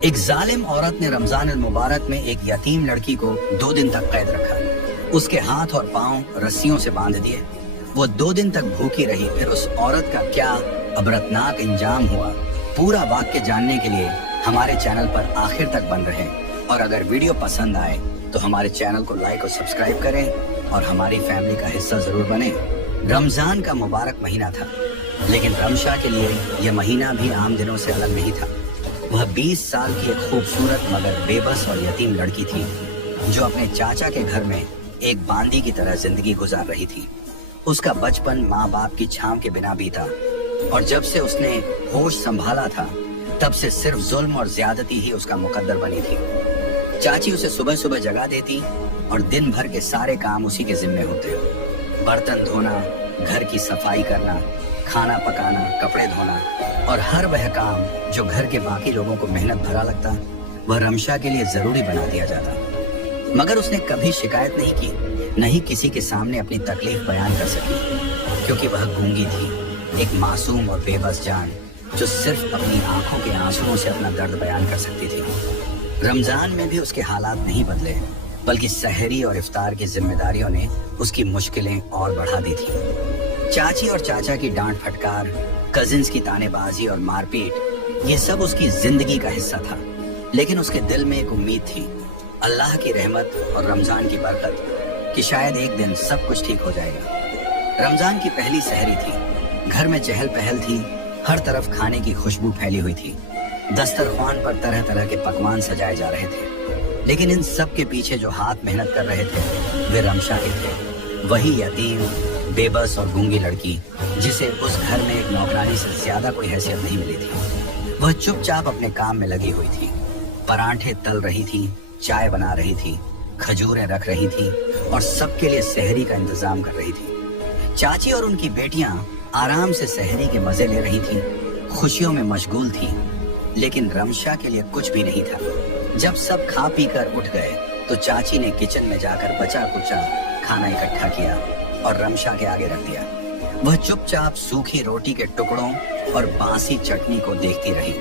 एक जालिम औरत ने रमजान मुबारक में एक यतीम लड़की को 2 दिन तक कैद रखा। उसके हाथ और पांव रस्सियों से बांध दिए। वो 2 दिन तक भूखी रही। फिर उस औरत का क्या अबरतनाक इंजाम हुआ, पूरा वाक्य जानने के लिए हमारे चैनल पर आखिर तक बन रहे। और अगर वीडियो पसंद आए तो हमारे चैनल को लाइक और सब्सक्राइब करें और हमारी फैमिली का हिस्सा जरूर बने। रमजान का मुबारक महीना था, लेकिन रमशा के लिए यह महीना भी आम दिनों से अलग नहीं था। वह 20 साल की एक खूबसूरत मगर बेबस और यतीम लड़की थी, जो अपने चाचा के घर में एक बांदी की तरह जिंदगी गुजार रही थी। उसका बचपन माँ बाप की छांव के बिना बीता, और जब से उसने होश संभाला था तब से सिर्फ जुल्म और ज्यादती ही उसका मुकद्दर बनी थी। चाची उसे सुबह सुबह जगा देती और दिन भर के सारे काम उसी के जिम्मे होते। बर्तन धोना, घर की सफाई करना, खाना पकाना, कपड़े धोना और हर वह काम जो घर के बाकी लोगों को मेहनत भरा लगता, वह रमशा के लिए जरूरी बना दिया जाता। मगर उसने कभी शिकायत नहीं की, नहीं किसी के सामने अपनी तकलीफ बयान कर सकी, क्योंकि वह गूंगी थी, एक मासूम और बेबस जान जो सिर्फ अपनी आंखों के आंसुओं से अपना दर्द बयान कर सकती थी। रमजान में भी उसके हालात नहीं बदले, बल्कि सहरी और इफ्तार की जिम्मेदारियों ने उसकी मुश्किलें और बढ़ा दी थी। चाची और चाचा की डांट फटकार, कजिन्स की तानेबाजी और मारपीट, ये सब उसकी जिंदगी का हिस्सा था। लेकिन उसके दिल में एक उम्मीद थी, अल्लाह की रहमत और रमजान की बरकत, कि शायद एक दिन सब कुछ ठीक हो जाएगा। रमजान की पहली सहरी थी। घर में चहल पहल थी, हर तरफ खाने की खुशबू फैली हुई थी। दस्तरख्वान पर तरह तरह के पकवान सजाए जा रहे थे। लेकिन इन सब के पीछे जो हाथ मेहनत कर रहे थे वे रमशा के थे। वही यतीम, बेबस और गूंगी लड़की, जिसे उस घर में एक नौकरानी से ज्यादा कोई हैसियत नहीं मिली थी। वह चुपचाप अपने काम में लगी हुई थी। परांठे तल रही थी, चाय बना रही थी, खजूरें रख रही थी और सबके लिए सहरी का इंतजाम कर रही थी। चाची और उनकी बेटियां आराम से सहरी के मजे ले रही थी, खुशियों में मशगूल थी। लेकिन रमशा के लिए कुछ भी नहीं था। जब सब खा पी कर उठ गए तो चाची ने किचन में जाकर बचा कुचा खाना इकट्ठा किया और रमशा के आगे रख दिया। वह चुपचाप सूखी रोटी के टुकड़ों और बासी चटनी को देखती रही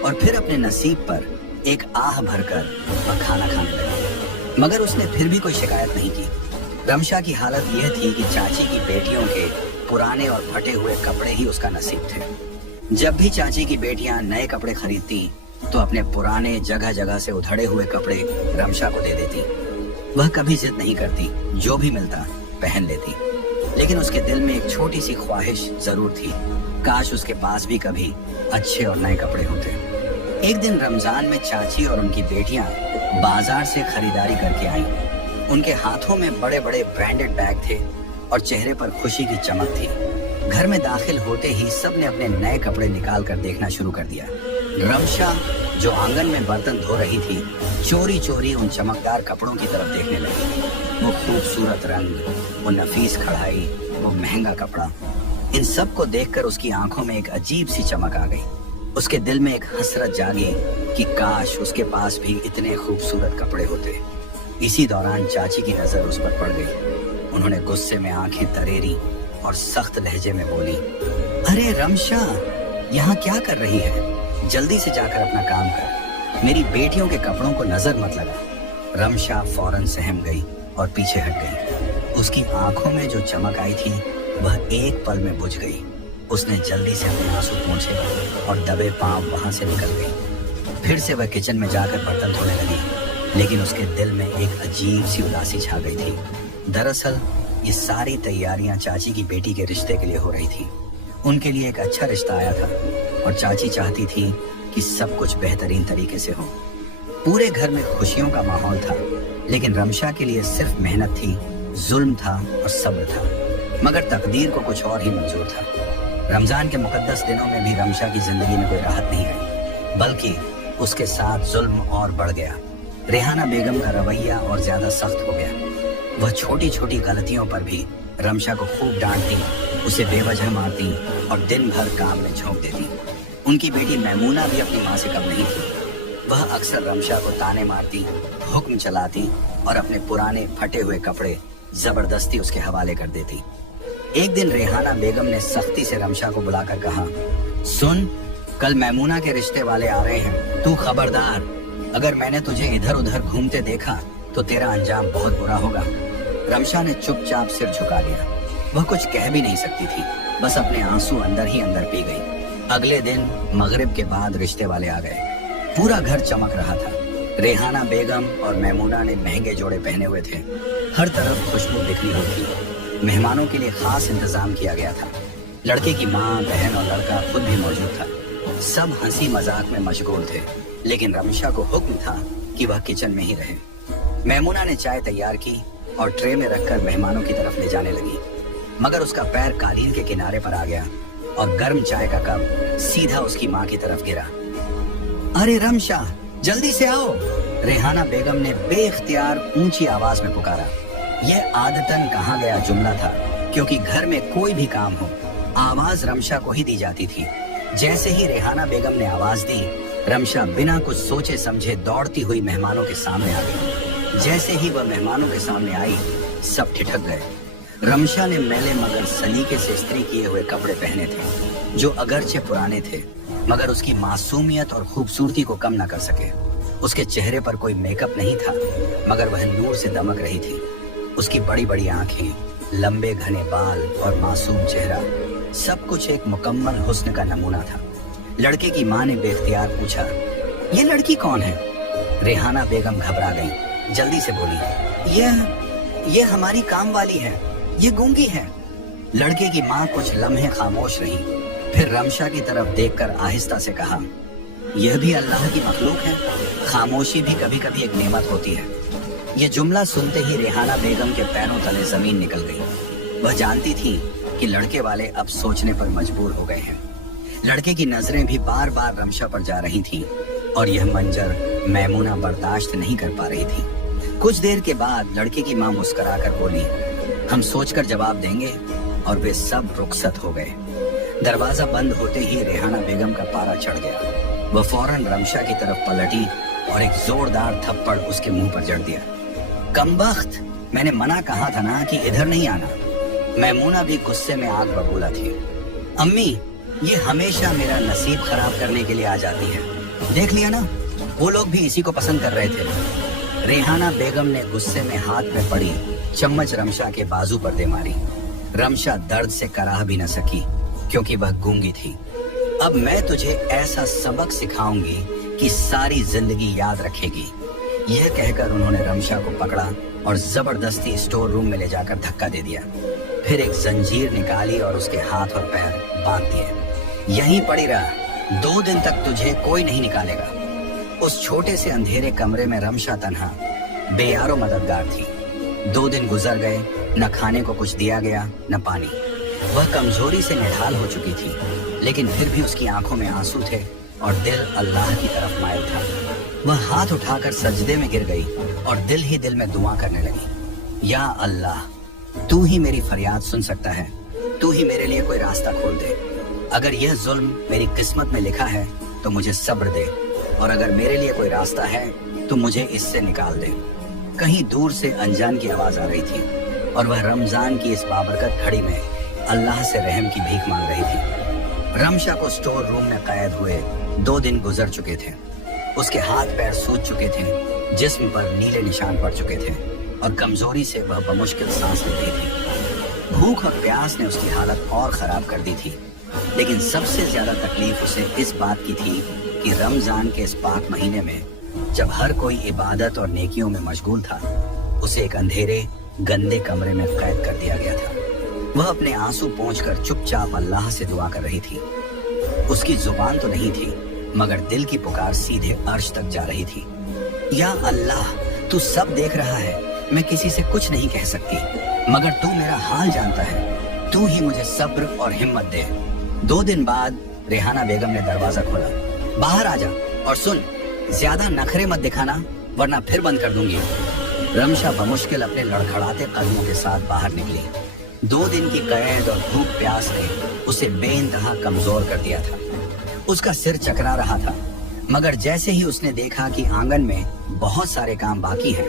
और फिर अपने नसीब पर एक आह भरकर वह खाना खाने लगी। मगर उसने फिर भी कोई शिकायत नहीं की। रमशा की हालत यह थी कि चाची की बेटियों के पुराने और फटे हुए कपड़े ही उसका नसीब थे। जब भी चाची की बेटियां नए कपड़े खरीदती तो अपने पुराने जगह जगह से उधड़े हुए कपड़े रमशा को दे देती। वह कभी जिद नहीं करती, जो भी मिलता पहन लेती। लेकिन उसके दिल में एक छोटी सी ख्वाहिश जरूर थी, काश उसके पास भी कभी अच्छे और नए कपड़े होते। एक दिन रमजान में चाची और उनकी बेटियां बाजार से खरीदारी करके आईं। उनके हाथों में बड़े बड़े ब्रांडेड बैग थे और चेहरे पर खुशी की चमक थी। घर में दाखिल होते ही सबने अपने नए कपड़े निकाल कर देखना शुरू कर दिया। रमशा, जो आंगन में बर्तन धो रही थी, चोरी चोरी उन चमकदार कपड़ों की तरफ देखने लगी। वो खूबसूरत रंग, वो नफीस कढ़ाई, वो महंगा कपड़ा, इन सब को देखकर उसकी आंखों में एक अजीब सी चमक आ गई। उसके दिल में एक हसरत जागी कि काश उसके पास भी इतने खूबसूरत कपड़े होते। इसी दौरान चाची की नजर उस पर पड़ गई। उन्होंने गुस्से में आंखें तरेरी और सख्त लहजे में बोली, अरे रमशा, यहाँ क्या कर रही है? जल्दी से जाकर अपना काम कर, मेरी बेटियों के कपड़ों को नजर मत लगा। रमशा फौरन सहम गई और पीछे हट गई। उसकी आंखों में जो चमक आई थी वह एक पल में बुझ गई। उसने जल्दी से अपने आंसू पोंछे और दबे पांव वहां से निकल गई। फिर से वह किचन में जाकर बर्तन धोने लगी, लेकिन उसके दिल में एक अजीब सी उदासी छा गई थी। दरअसल ये सारी तैयारियां चाची की बेटी के रिश्ते के लिए हो रही थी। उनके लिए एक अच्छा रिश्ता आया था और चाची चाहती थी कि सब कुछ बेहतरीन तरीके से हो। पूरे घर में खुशियों का माहौल था, लेकिन रमशा के लिए सिर्फ मेहनत थी, जुल्म था और सब्र था। मगर तकदीर को कुछ और ही मंजूर था। रमजान के मुकद्दस दिनों में भी रमशा की जिंदगी में कोई राहत नहीं आई, बल्कि उसके साथ जुल्म और बढ़ गया। रेहाना बेगम का रवैया और ज्यादा सख्त हो गया। वह छोटी छोटी गलतियों पर भी रमशा को खूब डांटती, उसे बेवजह मारती और दिन भर काम में झोंक देती। उनकी बेटी मैमूना भी अपनी माँ से कम नहीं थी। वह अक्सर रमशा को ताने मारती, हुक्म चलाती और अपने पुराने फटे हुए कपड़े जबरदस्ती उसके हवाले कर देती। एक दिन रेहाना बेगम ने सख्ती से रमशा को बुलाकर कहा, सुन, कल मैमूना के रिश्ते वाले आ रहे हैं, तू खबरदार, अगर मैंने तुझे इधर उधर घूमते देखा तो तेरा अंजाम बहुत बुरा होगा। रमशा ने चुपचाप सिर झुका लिया। वह कुछ कह भी नहीं सकती थी, बस अपने आंसू अंदर ही अंदर पी गई। अगले दिन मगरिब के बाद रिश्ते वाले आ गए। पूरा घर चमक रहा था। रेहाना बेगम और मैमूना ने महंगे जोड़े पहने हुए थे। हर तरफ खुशबू बिखरी हुई थी। मेहमानों के लिए खास इंतजाम किया गया था। लड़के की माँ, बहन और लड़का खुद भी मौजूद था। सब हंसी मजाक में मशगूल थे, लेकिन रमशा को हुक्म था कि वह किचन में ही रहे। मैमूना ने चाय तैयार की और ट्रे में रखकर मेहमानों की तरफ ले जाने लगी, मगर उसका पैर कालीन के किनारे पर आ गया और गर्म चाय का कप सीधा उसकी माँ की तरफ गिरा। अरे रमशा, जल्दी से आओ, रेहाना बेगम ने बेख्तियार ऊंची आवाज में पुकारा। यह आदतन कहा गया जुमला था, क्योंकि घर में कोई भी काम हो आवाज रमशा को ही दी जाती थी। जैसे ही रेहाना बेगम ने आवाज दी, रमशा बिना कुछ सोचे समझे दौड़ती हुई मेहमानों के सामने आ गई। जैसे ही वह मेहमानों के सामने आई, सब ठिठक गए। रमशा ने मैले मगर सलीके से इस्त्री किए हुए कपड़े पहने थे, जो अगरचे पुराने थे मगर उसकी मासूमियत और खूबसूरती को कम न कर सके। उसके चेहरे पर कोई मेकअप नहीं था, मगर वह नूर से दमक रही थी। उसकी बड़ी बड़ी आंखें, लंबे घने बाल और मासूम चेहरा, सब कुछ एक मुकम्मल हुस्न का नमूना था। लड़के की माँ ने बेख्तियार पूछा, ये लड़की कौन है? रेहाना बेगम घबरा गई, जल्दी से बोली, ये हमारी काम वाली है, ये गूंगी है। लड़के की माँ कुछ लम्हे खामोश रही, फिर रमशा की तरफ देखकर आहिस्ता से कहा, यह भी अल्लाह की मखलूक है, खामोशी भी कभी कभी एक नेमत होती है। ये जुमला सुनते ही रेहाना बेगम के पैरों तले जमीन निकल गई। वह जानती थी कि लड़के वाले अब सोचने पर मजबूर हो गए हैं। लड़के की नजरें भी बार बार रमशा पर जा रही थीं और यह मंजर मैमूना बर्दाश्त नहीं कर पा रही थी। कुछ देर के बाद लड़के की माँ मुस्कुराकर बोली, हम सोचकर जवाब देंगे, और वे सब रुखसत हो गए। दरवाजा बंद होते ही रेहाना बेगम का पारा चढ़ गया। वह फौरन रमशा की तरफ पलटी और एक जोरदार थप्पड़ उसके मुंह पर जड़ दिया। कमबख्त, मैंने मना कहा था ना कि इधर नहीं आना। मैमूना भी गुस्से में आग बबूला थी। अम्मी, ये हमेशा मेरा नसीब खराब करने के लिए आ जाती है। देख लिया ना, वो लोग भी इसी को पसंद कर रहे थे। रेहाना बेगम ने गुस्से में हाथ में पड़ी चम्मच रमशा के बाजू पर दे मारी। रमशा दर्द से कराह भी न सकी, क्योंकि वह गूंगी थी। अब मैं तुझे ऐसा सबक सिखाऊंगी कि सारी जिंदगी याद रखेगी। यह कहकर उन्होंने रमशा को पकड़ा और जबरदस्ती स्टोर रूम में ले जाकर धक्का दे दिया। फिर एक जंजीर निकाली और उसके हाथ और पैर बांध दिए। यहीं पड़ी रहा, 2 दिन तक तुझे कोई नहीं निकालेगा। उस छोटे से अंधेरे कमरे में रमशा तन्हा बेयारो मददगार थी। 2 दिन गुजर गए, न खाने को कुछ दिया गया, न पानी। वह कमजोरी से निढाल हो चुकी थी, लेकिन फिर भी उसकी आंखों में आंसू थे और दिल अल्लाह की तरफ माइल था। वह हाथ उठाकर सजदे में गिर गई और दिल ही दिल में दुआ करने लगी, या अल्लाह, तू ही मेरी फरियाद सुन सकता है, तू ही मेरे लिए कोई रास्ता खोल दे। अगर यह जुल्म मेरी किस्मत में लिखा है तो मुझे सब्र दे, और अगर मेरे लिए कोई रास्ता है तो मुझे इससे निकाल दे। कहीं दूर से अनजान की आवाज आ रही थी और वह रमजान की इस बाबरकत घड़ी में अल्लाह से रहम की भीख मांग रही थी। रमशा को स्टोर रूम में कैद हुए 2 दिन गुजर चुके थे। उसके हाथ पैर सूज चुके थे, जिस्म पर नीले निशान पड़ चुके थे और कमजोरी से वह बमुश्किल सांस ले रही थी। भूख और प्यास ने उसकी हालत और खराब कर दी थी, लेकिन सबसे ज्यादा तकलीफ उसे इस बात की थी कि रमजान के इस पाक महीने में, जब हर कोई इबादत और नेकियों में मशगूल था, उसे एक अंधेरे गंदे कमरे में कैद कर दिया गया था। वह अपने आंसू पोंछकर चुपचाप अल्लाह से दुआ कर रही थी। उसकी जुबान तो नहीं थी, मगर दिल की पुकार सीधे अर्श तक जा रही थी। या अल्लाह, तू सब देख रहा है, मैं किसी से कुछ नहीं कह सकती, मगर तू मेरा हाल जानता है, तू ही मुझे सब्र और हिम्मत दे। 2 दिन बाद रेहाना बेगम ने दरवाजा खोला। बाहर आ जा, और सुन, ज्यादा नखरे मत दिखाना, वरना फिर बंद कर दूंगी। रमशा बमुश्किल अपने लड़खड़ाते कदमों के साथ बाहर निकली। 2 दिन की कैद और भूख प्यास ने उसे बेइंतहा कमजोर कर दिया था। उसका सिर चकरा रहा था, मगर जैसे ही उसने देखा कि आंगन में बहुत सारे काम बाकी हैं,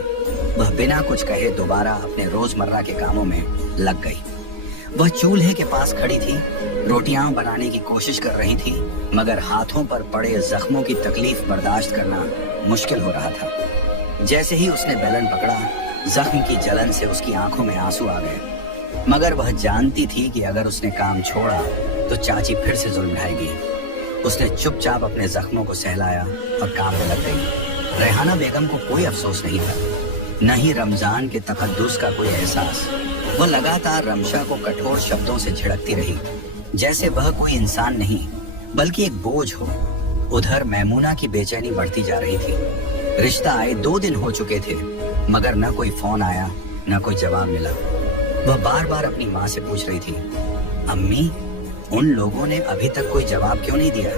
वह बिना कुछ कहे दोबारा अपने रोजमर्रा के कामों में लग गई। वह चूल्हे के पास खड़ी थी, रोटियां बनाने की कोशिश कर रही थी, मगर हाथों पर पड़े जख्मों की तकलीफ बर्दाश्त करना मुश्किल हो रहा था। जैसे ही उसने बेलन पकड़ा, जख्म की जलन से उसकी आंखों में आंसू आ गए, मगर वह जानती थी कि अगर उसने काम छोड़ा तो चाची फिर से जुल्म ढाएगी। उसने चुपचाप अपने जख्मों को सहलाया और काम में लग गई। रेहाना बेगम को कोई अफसोस नहीं था, न ही रमजान के तकद्दुस का कोई एहसास। वह लगातार रमशा को कठोर शब्दों से झिड़कती रही, जैसे वह कोई इंसान नहीं बल्कि एक बोझ हो। उधर मैमूना की बेचैनी बढ़ती जा रही थी। रिश्ता आए 2 दिन हो चुके थे, मगर न कोई फोन आया, न कोई जवाब मिला। वह बार बार अपनी माँ से पूछ रही थी, अम्मी, उन लोगों ने अभी तक कोई जवाब क्यों नहीं दिया?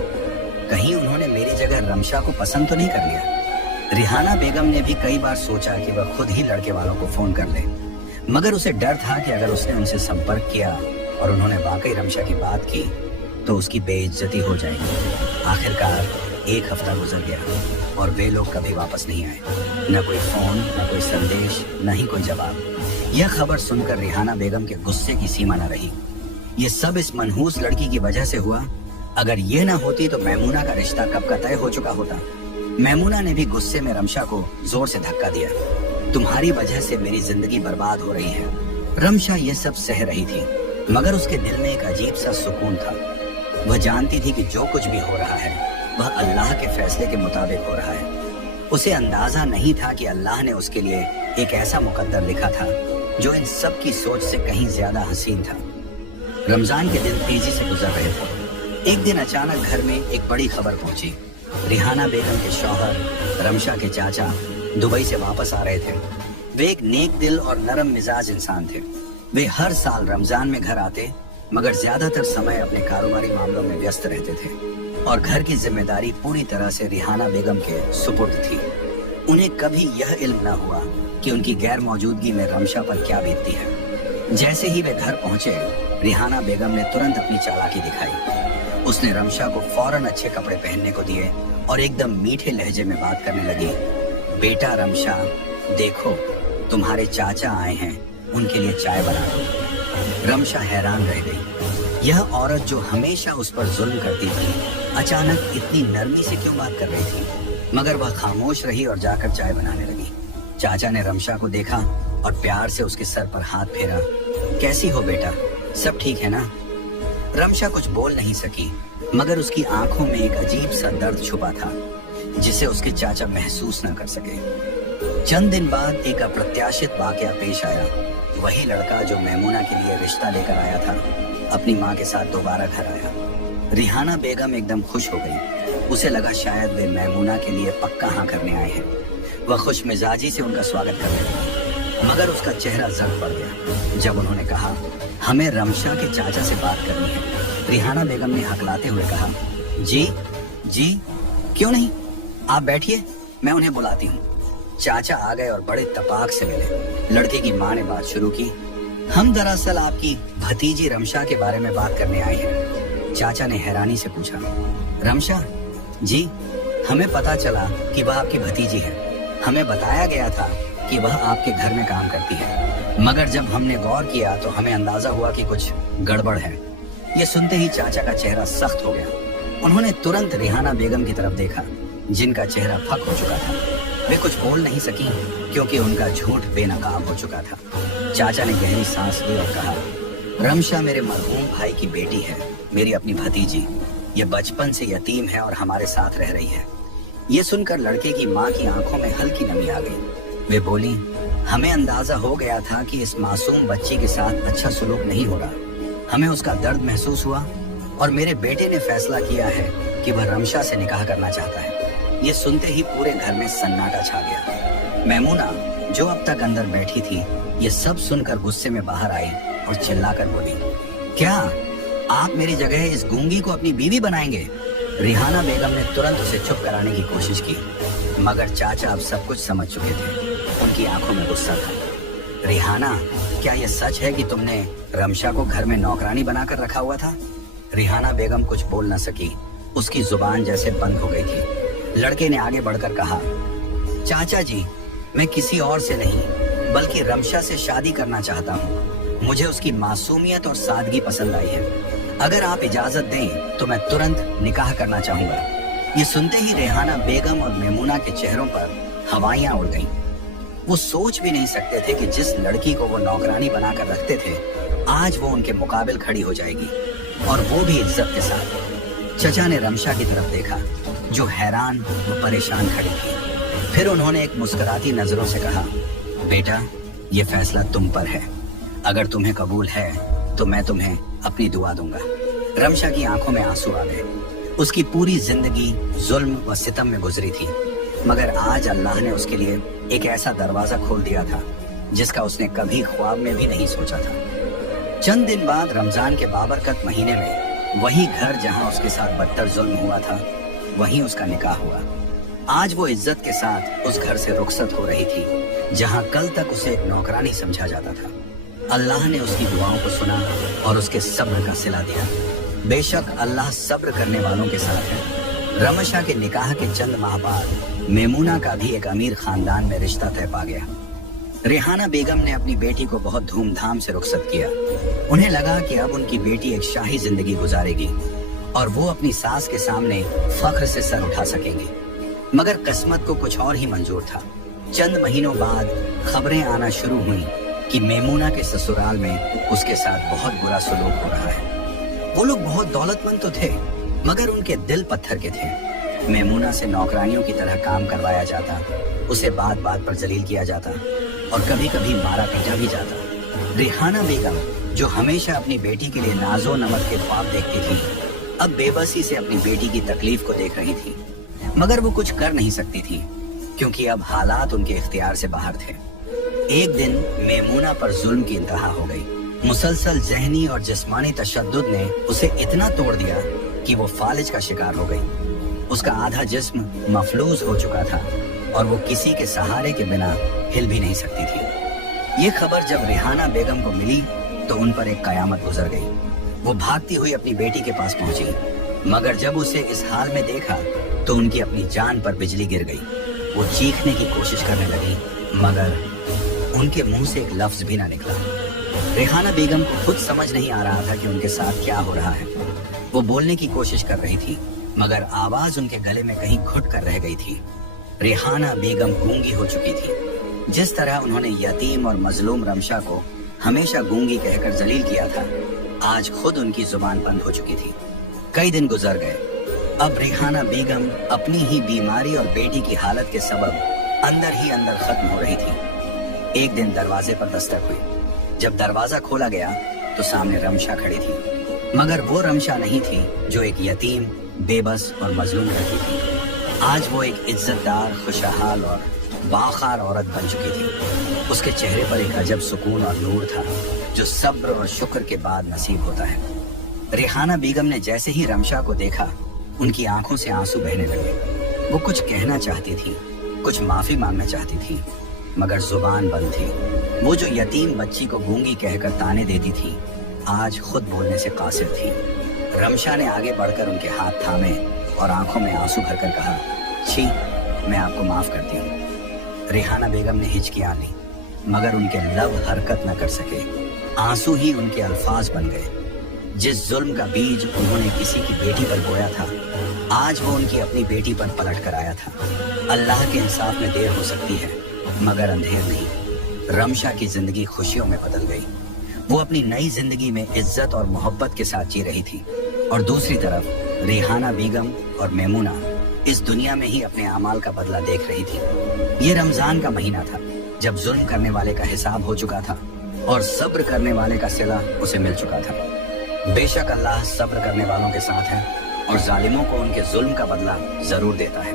कहीं उन्होंने मेरी जगह रमशा को पसंद तो नहीं कर लिया? रिहाना बेगम ने भी कई बार सोचा कि वह खुद ही लड़के वालों को फोन कर ले, मगर उसे डर था कि अगर उसने उनसे संपर्क किया और उन्होंने वाकई रमशा की बात की तो उसकी बेइज्जती हो जाएगी। आखिरकार 1 हफ्ता गुजर गया और वे लोग कभी वापस नहीं आए। न कोई फोन, न कोई संदेश, न ही कोई जवाब। यह खबर सुनकर रिहाना बेगम के गुस्से की सीमा न रही। ये सब इस मनहूस लड़की की वजह से हुआ। अगर ये ना होती तो मैमूना का रिश्ता कब का तय हो चुका होता। मैमूना ने भी गुस्से में रमशा को जोर से धक्का दिया। तुम्हारी वजह से मेरी जिंदगी बर्बाद हो रही है। रमशा ये सब सह रही थी, मगर उसके दिल में एक अजीब सा सुकून था। वह जानती थी कि जो कुछ भी हो रहा है वह अल्लाह के फैसले के मुताबिक हो रहा है। उसे अंदाजा नहीं था कि अल्लाह ने उसके लिए एक ऐसा मुकद्दर लिखा था जो इन सब की सोच से कहीं ज्यादा हसीन था। रमजान के दिन तेजी से गुजर रहे थे। एक दिन अचानक घर में एक बड़ी खबर पहुंची। रिहाना बेगम के शौहर रमशा के चाचा दुबई से वापस आ रहे थे। वे एक नेक दिल और नरम मिजाज इंसान थे। वे हर साल रमजान में घर आते, मगर ज्यादातर समय अपने कारोबारी मामलों में व्यस्त रहते थे और घर की जिम्मेदारी पूरी तरह से रिहाना बेगम के सुपुर्द थी। उन्हें कभी यह इल्म न हुआ कि उनकी गैर मौजूदगी में रमशा पर क्या बीतती है। जैसे ही वे घर पहुंचे, रिहाना बेगम ने तुरंत अपनी चालाकी दिखाई। उसने रमशा को फौरन अच्छे कपड़े पहनने को दिए और एकदम मीठे लहजे में बात करने लगी। बेटा रमशा, देखो तुम्हारे चाचा आए हैं, उनके लिए चाय बना दो। रमशा हैरान रह गई। यह औरत जो हमेशा उस पर जुल्म करती थी, अचानक इतनी नरमी से क्यों बात कर रही थी? मगर वह खामोश रही और जाकर चाय बनाने लगी। चाचा ने रमशा को देखा और प्यार से उसके सर पर हाथ फेरा। कैसी हो बेटा, सब ठीक है ना? रमशा कुछ बोल नहीं सकी, मगर उसकी आंखों में एक अजीब सा दर्द छुपा था जिसे उसके चाचा महसूस न कर सके। चंद दिन बाद एक अप्रत्याशित वाकया पेश आया। वही लड़का जो मैमूना के लिए रिश्ता लेकर आया था, अपनी माँ के साथ दोबारा घर आया। रिहाना बेगम एकदम खुश हो गई। उसे लगा शायद वे मैमूना के लिए पक्का हाँ करने आए हैं। वह खुश मिजाजी से उनका स्वागत करने लगी, मगर उसका चेहरा जर्द पड़ गया जब उन्होंने कहा, हमें रमशा के चाचा से बात करनी है। रिहाना बेगम ने हकलाते हुए कहा, जी जी, क्यों नहीं, आप बैठिए, मैं उन्हें बुलाती हूँ। चाचा आ गए और बड़े तपाक से मिले। लड़के की माँ ने बात शुरू की, हम दरअसल आपकी भतीजी रमशा के बारे में बात करने आए हैं। चाचा ने हैरानी से पूछा, रमशा? जी, हमें पता चला कि वह आपकी भतीजी है। हमें बताया गया था कि वह आपके घर में काम करती है, मगर जब हमने गौर किया तो हमें अंदाजा हुआ कि कुछ गड़बड़ है। ये सुनते ही चाचा का चेहरा सख्त हो गया। उन्होंने तुरंत रिहाना बेगम की तरफ देखा, जिनका चेहरा फक हो चुका था। वे कुछ बोल नहीं सकी क्योंकि उनका झूठ बेनकाब हो चुका था। चाचा ने गहरी सांस ली और कहा, रमशा मेरे मरहूम भाई की बेटी है, मेरी अपनी भतीजी। ये बचपन से यतीम है और हमारे साथ रह रही है। ये सुनकर लड़के की माँ की आंखों में हल्की नमी आ गई। वे बोली, हमें अंदाजा हो गया था कि इस मासूम बच्ची के साथ अच्छा सलूक नहीं हो रहा। हमें उसका दर्द महसूस हुआ और मेरे बेटे ने फैसला किया है कि वह रमशा से निकाह करना चाहता है। ये सुनते ही पूरे घर में सन्नाटा छा गया। मैमूना, जो अब तक अंदर बैठी थी, ये सब सुनकर गुस्से में बाहर आई और चिल्लाकर बोली, क्या आप मेरी जगह इस गूंगी को अपनी बीवी बनाएंगे? रिहाना बेगम ने तुरंत उसे चुप कराने की कोशिश की, मगर चाचा अब सब कुछ समझ चुके थे। उनकी आंखों में गुस्सा था। रिहाना, क्या यह सच है कि तुमने रमशा को घर में नौकरानी बनाकर रखा हुआ था? रिहाना बेगम कुछ बोल न सकी, उसकी जुबान जैसे बंद हो गई थी। लड़के ने आगे बढ़कर कहा, चाचा जी, मैं किसी और से नहीं बल्कि रमशा से शादी करना चाहता हूँ। मुझे उसकी मासूमियत और सादगी पसंद आई है। अगर आप इजाजत दें तो मैं तुरंत निकाह करना चाहूंगा। ये सुनते ही रेहाना बेगम और मेमुना के चेहरों पर हवाइयां उड़ गईं। वो सोच भी नहीं सकते थे कि जिस लड़की को वो नौकरानी बनाकर रखते थे, आज वो उनके मुकाबिल खड़ी हो जाएगी, और वो भी इज्जत के साथ। चचा ने रमशा की तरफ देखा, जो हैरान व परेशान खड़ी थी। फिर उन्होंने एक मुस्कुराती नजरों से कहा, बेटा, ये फैसला तुम पर है। अगर तुम्हें कबूल है तो मैं तुम्हें अपनी दुआ दूंगा। रमशा की आंखों में आंसू आ गए। उसकी पूरी जिंदगी जुल्म व सितम में गुजरी थी, मगर आज अल्लाह ने उसके लिए एक ऐसा दरवाजा खोल दिया था जिसका उसने कभी ख्वाब में भी नहीं सोचा था। चंद दिन बाद रमजान के बाबरकत महीने में वही घर जहां उसके साथ बदतर जुल्म हुआ था, वहीं उसका निकाह हुआ। आज वो इज्जत के साथ उस घर से रुखसत हो रही थी जहां कल तक उसे एक नौकरानी समझा जाता था। अल्लाह ने उसकी दुआओं को सुना और उसके सब्र का सिला दिया। बेशक अल्लाह सब्र करने वालों के साथ है। रमशा के निकाह के चंद माह बाद मेमुना का भी एक अमीर खानदान में रिश्ता तय पा गया। रेहाना बेगम ने अपनी बेटी को बहुत धूमधाम से रुखसत किया। उन्हें लगा कि अब उनकी बेटी एक शाही जिंदगी गुजारेगी और वो अपनी सास के सामने फख्र से सर उठा सकेंगे। मगर किस्मत को कुछ और ही मंजूर था। चंद महीनों बाद खबरें आना शुरू हुई कि मेमुना के ससुराल में उसके साथ बहुत बुरा सलूक हो रहा है। वो लोग बहुत दौलतमंद तो थे, मगर उनके दिल पत्थर के थे। मेमुना से नौकरानियों की तरह काम करवाया जाता, उसे बात बात पर जलील किया जाता और कभी कभी मारा पीटा भी जाता। रेहाना बेगम, जो हमेशा अपनी बेटी के लिए नाजो नमक के ख्वाब देखती थी, अब बेबसी से अपनी बेटी की तकलीफ को देख रही थी, मगर वो कुछ कर नहीं सकती थी क्योंकि अब हालात उनके इख्तियार से बाहर थे। एक दिन मेमुना पर जुल्म की इंतहा हो गई। मुसलसल जहनी और जिस्मानी तशद्दुद ने उसे इतना तोड़ दिया कि वो फालिज का शिकार हो गई। उसका आधा जिस्म मफलूज हो चुका था और वो किसी के सहारे के बिना हिल भी नहीं सकती थी। ये खबर जब रेहाना बेगम को मिली तो उन पर एक कयामत गुजर गई। वो भागती हुई अपनी बेटी के पास पहुंची, मगर जब उसे इस हाल में देखा तो उनकी अपनी जान पर बिजली गिर गई। वो चीखने की कोशिश करने लगी, मगर उनके मुंह से एक लफ्ज भी ना निकला। रेहाना बेगम को खुद समझ नहीं आ रहा था कि उनके साथ क्या हो रहा है। वो बोलने की कोशिश कर रही थी, मगर आवाज उनके गले में कहीं घुट कर रह गई थी। रेहाना बेगम गूंगी हो चुकी थी। जिस तरह उन्होंने यतीम और मजलूम रमशा को हमेशा गूंगी कहकर जलील किया था, आज खुद उनकी जुबान बंद हो चुकी थी। कई दिन गुजर गए। अब रेहाना बेगम अपनी ही बीमारी और बेटी की हालत के सबब अंदर ही अंदर खत्म हो रही थी। एक दिन दरवाजे पर दस्तक हुई। जब दरवाजा खोला गया तो सामने रमशा खड़ी थी, मगर वो रमशा नहीं थी जो एक यतीम, बेबस और मजलूम लड़की थी। आज वो एक इज्जतदार, खुशहाल और बाखार औरत बन चुकी थी। उसके चेहरे पर एक अजब सुकून और नूर था जो सब्र और शुक्र के बाद नसीब होता है। रेहाना बेगम ने जैसे ही रमशा को देखा, उनकी आंखों से आंसू बहने लगे। वो कुछ कहना चाहती थी, कुछ माफी मांगना चाहती थी, मगर जुबान बंद थी। वो जो यतीम बच्ची को गूंगी कहकर ताने देती थी, आज खुद बोलने से कासिर थी। रमशा ने आगे बढ़कर उनके हाथ थामे और आंखों में आंसू भरकर कहा, छी, मैं आपको माफ करती हूँ। रेहाना बेगम ने हिचकियां ली, मगर उनके लब हरकत न कर सके। आंसू ही उनके अल्फाज बन गए। जिस जुल्म का बीज उन्होंने किसी की बेटी पर बोया था, आज वो उनकी अपनी बेटी पर पलट कर आया था। अल्लाह के इंसाफ में देर हो सकती है, मगर अंधेर नहीं। रमशा की जिंदगी खुशियों में बदल गई। वो अपनी नई जिंदगी में इज्जत और मोहब्बत के साथ जी रही थी, और दूसरी तरफ रेहाना बेगम और मेमुना इस दुनिया में ही अपने अमाल का बदला देख रही थी। ये रमजान का महीना था, जब जुल्म करने वाले का हिसाब हो चुका था और सब्र करने वाले का सिला उसे मिल चुका था। बेशक अल्लाह सब्र करने वालों के साथ है और जालिमों को उनके जुल्म का बदला जरूर देता है।